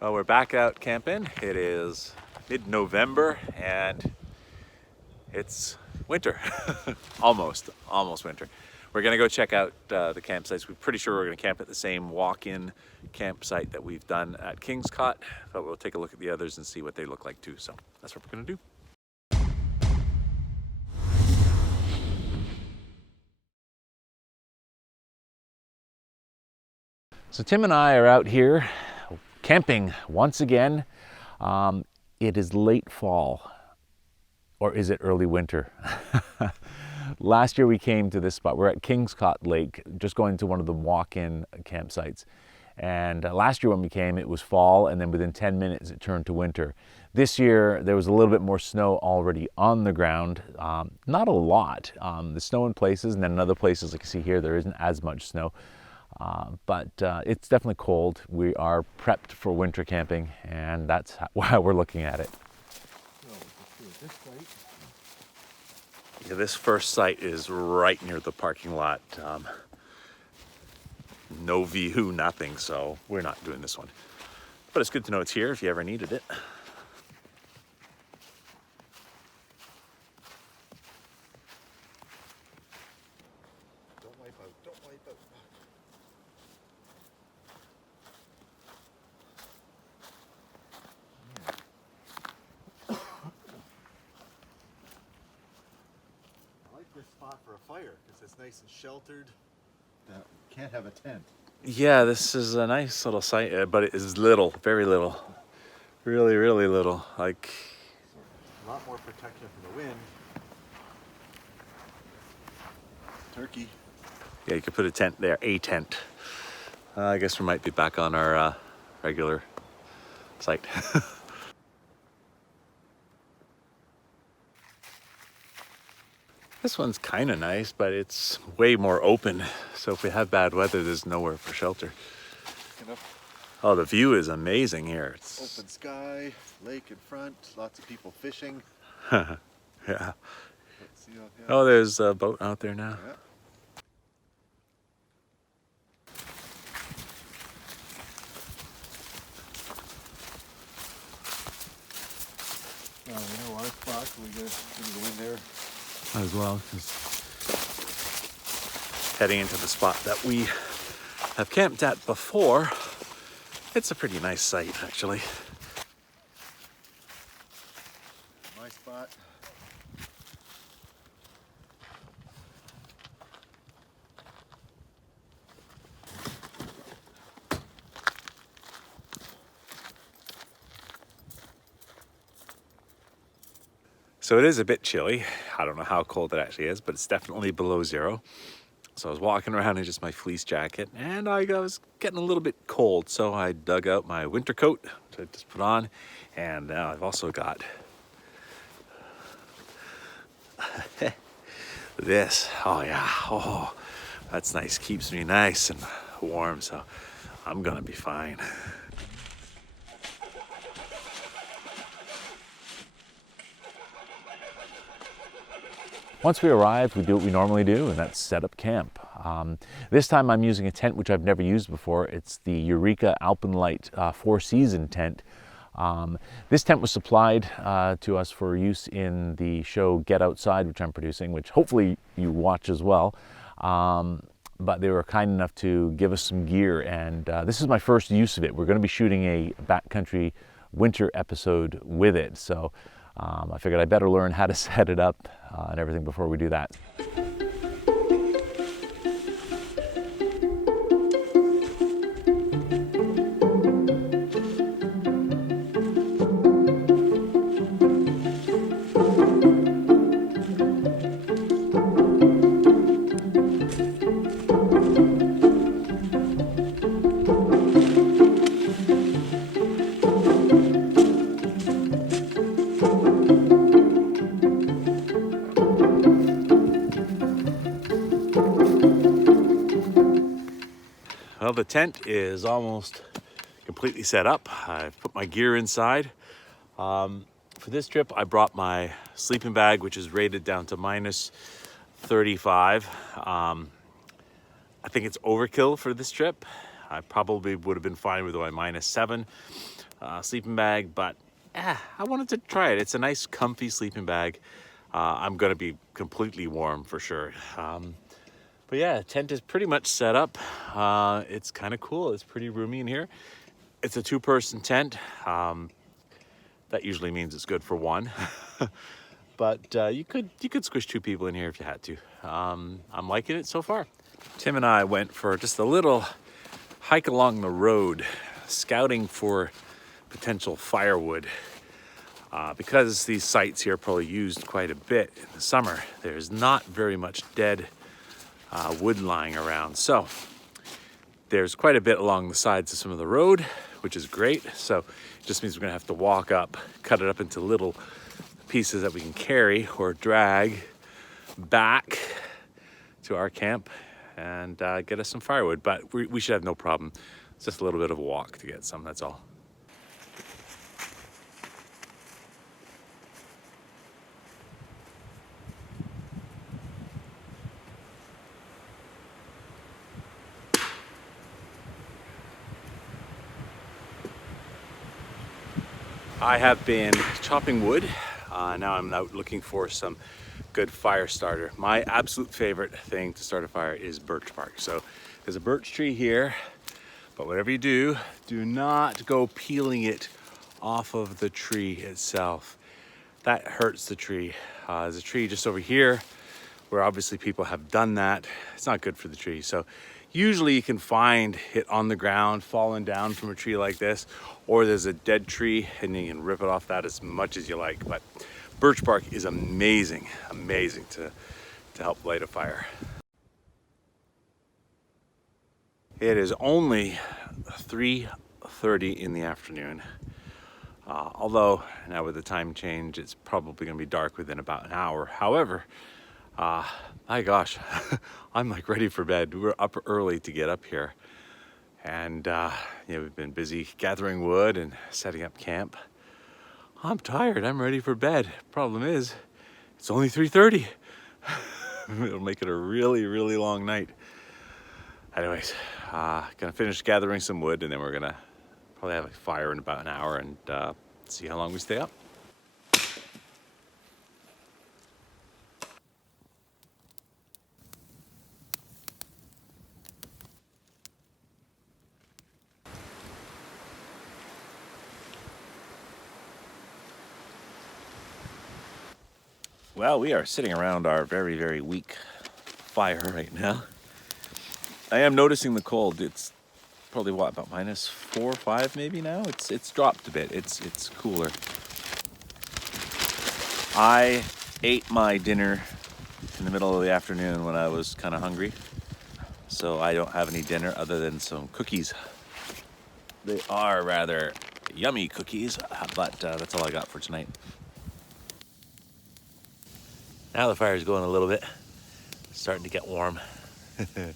Well, we're back out camping. It is mid-November and it's winter. almost winter. We're gonna go check out the campsites. We're pretty sure we're gonna camp at the same walk-in campsite that we've done at Kingscote, but we'll take a look at the others and see what they look like too. So that's what we're gonna do. So Tim and I are out here camping once again. It is late fall, or is it early winter? Last year we came to this spot. We're at Kingscote Lake, just going to one of the walk-in campsites. And last year when we came, it was fall, and then within 10 minutes it turned to winter. This year there was a little bit more snow already on the ground. Not a lot. The snow in places, and then in other places, like you see here, there isn't as much snow. But it's definitely cold. We are prepped for winter camping, and that's why we're looking at it. Yeah, this first site is right near the parking lot. No view, nothing, so we're not doing this one. But it's good to know it's here if you ever needed it. Don't wipe out, don't wipe out. I like this spot for a fire because it's nice and sheltered. Can't have a tent. Yeah, this is a nice little site, but it is little, very little. Really, really little. Like, A lot more protection from the wind. Turkey. yeah, you could put a tent there, a tent. I guess we might be back on our regular site. This one's kind of nice, but it's way more open. So if we have bad weather, there's nowhere for shelter. Oh, the view is amazing here. It's Open sky, lake in front, lots of people fishing. yeah. Let's see out here. Oh, there's a boat out there now. Yeah. Well, we know our spot, so we're gonna go in there. As well, just heading into the spot that we have camped at before. It's a pretty nice site, actually. My spot. So it is a bit chilly. I don't know how cold it actually is, but it's definitely below zero. So I was walking around in just my fleece jacket, and I was getting a little bit cold. So I dug out my winter coat to just put on, and now I've also got this. Oh yeah, oh, that's nice. Keeps me nice and warm, so I'm gonna be fine. Once we arrive, we do what we normally do, and that's set up camp. This time I'm using a tent which I've never used before. It's the Eureka Alpenlight 4-season tent. This tent was supplied to us for use in the show Get Outside, which I'm producing, which hopefully you watch as well. But they were kind enough to give us some gear, and this is my first use of it. We're going to be shooting a backcountry winter episode with it, so I figured I better learn how to set it up and everything before we do that. Well, the tent is almost completely set up. I've put my gear inside. For this trip, I brought my sleeping bag, which is rated down to minus 35. I think it's overkill for this trip. I probably would have been fine with my minus 7. sleeping bag, but I wanted to try it. It's a nice, comfy sleeping bag. I'm gonna be completely warm for sure. But yeah, tent is pretty much set up. It's kind of cool. It's pretty roomy in here. It's a 2-person tent. That usually means it's good for one. But you could squish 2 people in here if you had to. I'm liking it so far. Tim and I went for just a little hike along the road, scouting for potential firewood. Because these sites here are probably used quite a bit in the summer, there's not very much dead wood lying around. So there's quite a bit along the sides of some of the road, which is great. So it just means we're gonna have to walk up, cut it up into little pieces that we can carry or drag back to our camp and get us some firewood. But we should have no problem. It's just a little bit of a walk to get some, that's all. I have been chopping wood. Now I'm out looking for some good fire starter. My absolute favorite thing to start a fire is birch bark. So there's a birch tree here, but whatever you do, do not go peeling it off of the tree itself. That hurts the tree. There's a tree just over here where obviously people have done that. It's not good for the tree. So usually you can find it on the ground, falling down from a tree like this, or there's a dead tree and you can rip it off that as much as you like. But birch bark is amazing, amazing to help light a fire. It is only 3:30 in the afternoon. Although now with the time change, it's probably gonna be dark within about an hour. However, my gosh, I'm like ready for bed. We were up early to get up here. And we've been busy gathering wood and setting up camp. I'm tired, I'm ready for bed. Problem is, it's only 3:30. It'll make it a really, really long night. Anyways, gonna finish gathering some wood and then we're gonna probably have a fire in about an hour and see how long we stay up. Well, we are sitting around our very, very weak fire right now. I am noticing the cold. It's probably what, about -4 or 5 maybe now? It's dropped a bit. It's cooler. I ate my dinner in the middle of the afternoon when I was kind of hungry. So I don't have any dinner other than some cookies. They are rather yummy cookies, but that's all I got for tonight. Now the fire's going a little bit. It's starting to get warm. Yeah.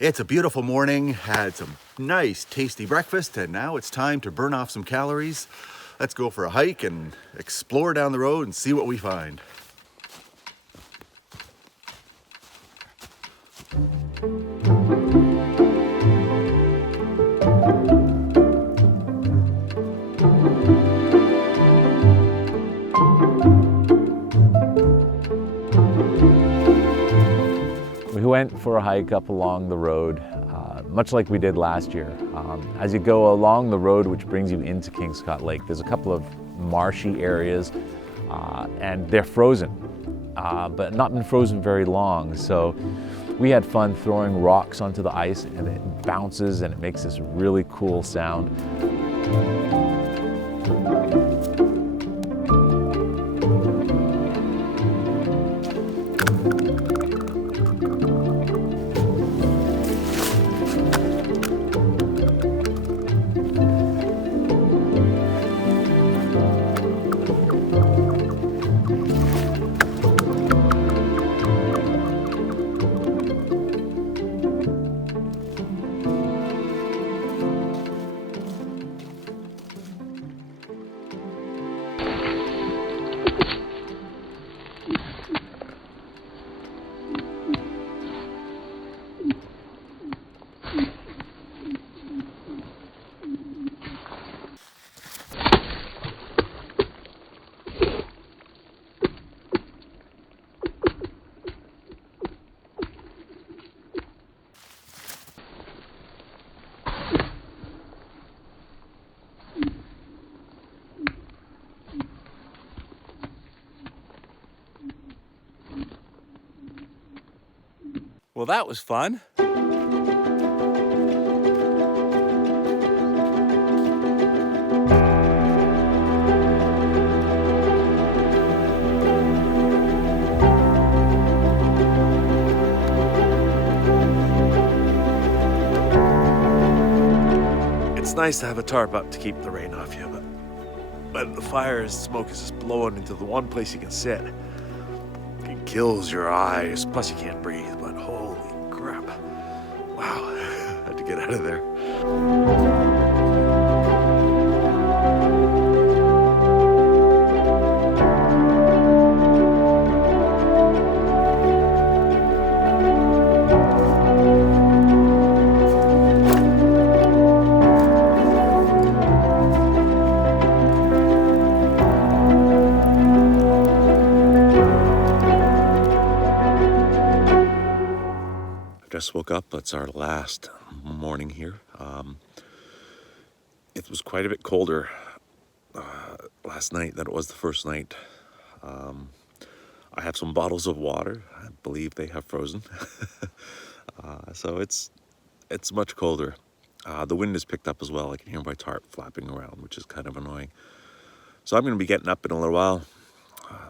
It's a beautiful morning, had some nice tasty breakfast, and now it's time to burn off some calories. Let's go for a hike and explore down the road and see what we find. We went for a hike up along the road, much like we did last year. As you go along the road, which brings you into Kingscote Lake, there's a couple of marshy areas, and they're frozen, but not been frozen very long. So we had fun throwing rocks onto the ice, and it bounces and it makes this really cool sound. Well, that was fun. It's nice to have a tarp up to keep the rain off you, but the fire smoke is just blowing into the one place you can sit. It kills your eyes, plus you can't breathe, but holy crap. Wow, I had to get out of there. Just woke up. It's our last morning here. It was quite a bit colder last night than it was the first night. I have some bottles of water. I believe they have frozen. So it's much colder. The wind has picked up as well. I can hear my tarp flapping around, which is kind of annoying. So I'm going to be getting up in a little while.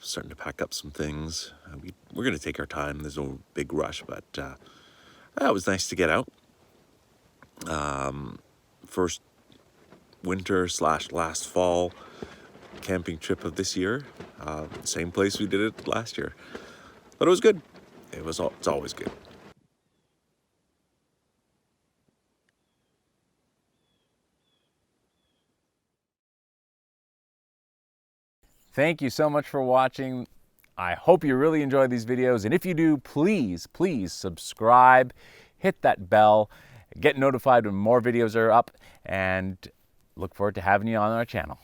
Starting to pack up some things. We're going to take our time. There's no big rush, but it was nice to get out. First winter / last fall camping trip of this year. Same place we did it last year. But it was good. It's always good. Thank you so much for watching. I hope you really enjoy these videos, and if you do, please subscribe, hit that bell, get notified when more videos are up, and look forward to having you on our channel.